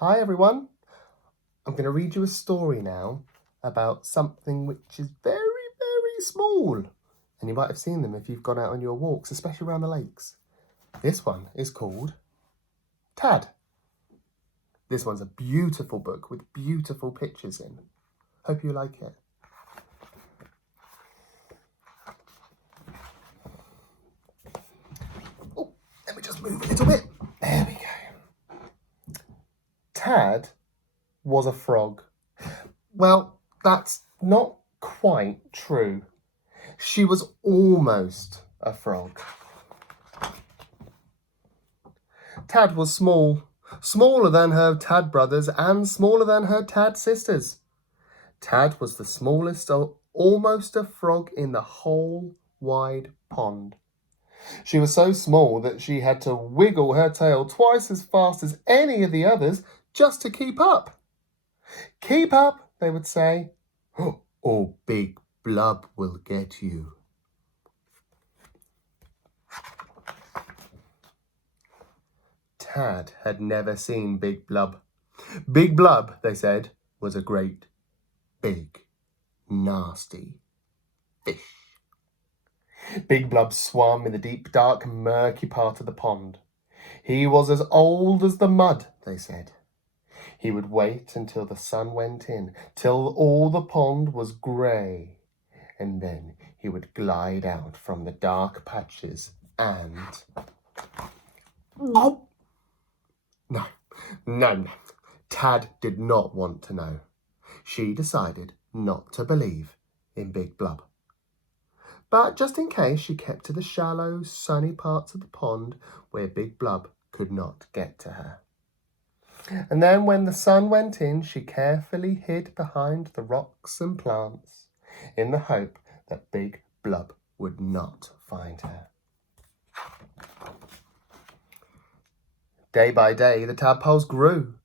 Hi everyone, I'm going to read you a story now about something which is very, very small. And you might have seen them if you've gone out on your walks, especially around the lakes. This one is called Tad. This one's a beautiful book with beautiful pictures in. Hope you like it. Oh, let me just move a little bit. There we go. Tad was a frog. Well, that's not quite true. She was almost a frog. Tad was small, smaller than her Tad brothers and smaller than her Tad sisters. Tad was the smallest, almost a frog in the whole wide pond. She was so small that she had to wiggle her tail twice as fast as any of the others just to keep up. "Keep up," they would say, "or Big Blub will get you." Tad had never seen Big Blub. Big Blub, they said, was a great, big, nasty fish. Big Blub swam in the deep, dark, murky part of the pond. He was as old as the mud, they said. He would wait until the sun went in, till all the pond was grey, and then he would glide out from the dark patches and... Oh! No. Tad did not want to know. She decided not to believe in Big Blub. But just in case, she kept to the shallow, sunny parts of the pond where Big Blub could not get to her. And then when the sun went in, she carefully hid behind the rocks and plants in the hope that Big Blub would not find her. Day by day, the tadpoles grew.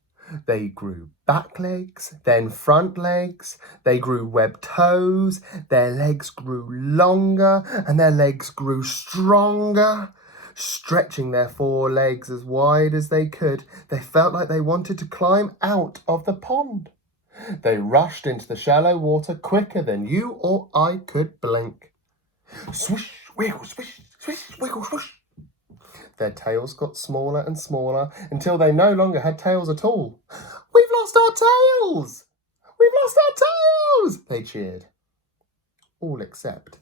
They grew back legs, then front legs. They grew webbed toes. Their legs grew longer and their legs grew stronger. Stretching their four legs as wide as they could, they felt like they wanted to climb out of the pond. They rushed into the shallow water quicker than you or I could blink. Swish, wiggle, swish, swish, wiggle, swoosh. Their tails got smaller and smaller until they no longer had tails at all. "We've lost our tails! We've lost our tails!" they cheered. All except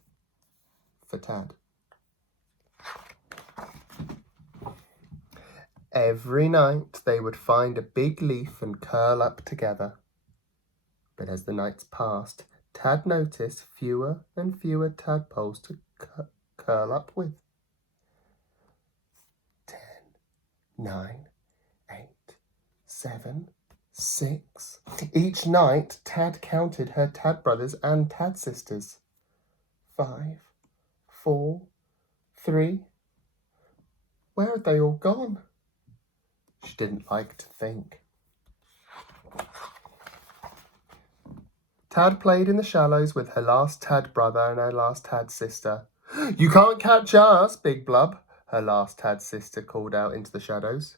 for Tad. Every night they would find a big leaf and curl up together. But as the nights passed, Tad noticed fewer and fewer tadpoles to curl up with. 10, 9, 8, 7, 6. Each night, Tad counted her Tad brothers and Tad sisters. 5, 4, 3. Where had they all gone? She didn't like to think. Tad played in the shallows with her last Tad brother and her last Tad sister. "You can't catch us, Big Blub," her last Tad sister called out into the shadows.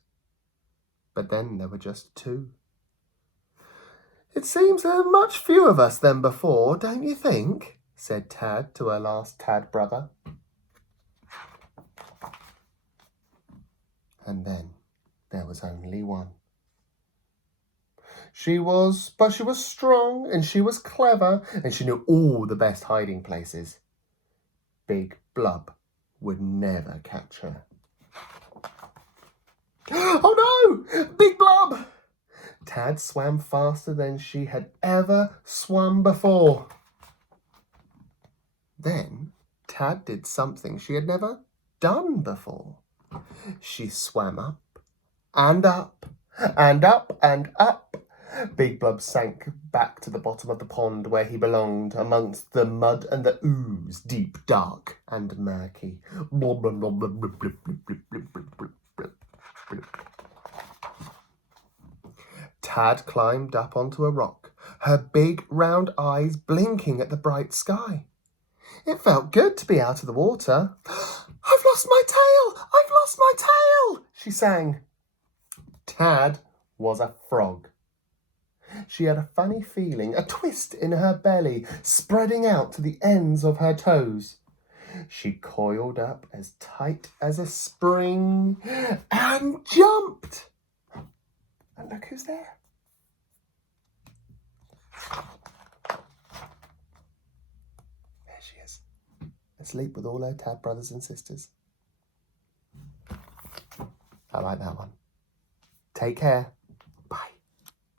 But then there were just 2. "It seems there are much fewer of us than before, don't you think?" said Tad to her last Tad brother. And then there was only 1. She was strong and she was clever and she knew all the best hiding places. Big Blub would never catch her. "Oh no! Big Blub!" Tad swam faster than she had ever swum before. Then Tad did something she had never done before. She swam up and up and up and up. Big Blub sank back to the bottom of the pond where he belonged, amongst the mud and the ooze, deep, dark and murky. Tad climbed up onto a rock, her big round eyes blinking at the bright sky. It felt good to be out of the water. "I've lost my tail! I've lost my tail!" she sang. Tad was a frog. She had a funny feeling, a twist in her belly, spreading out to the ends of her toes. She coiled up as tight as a spring and jumped. And look who's there. There she is, asleep with all her tab brothers and sisters. I like that one. Take care.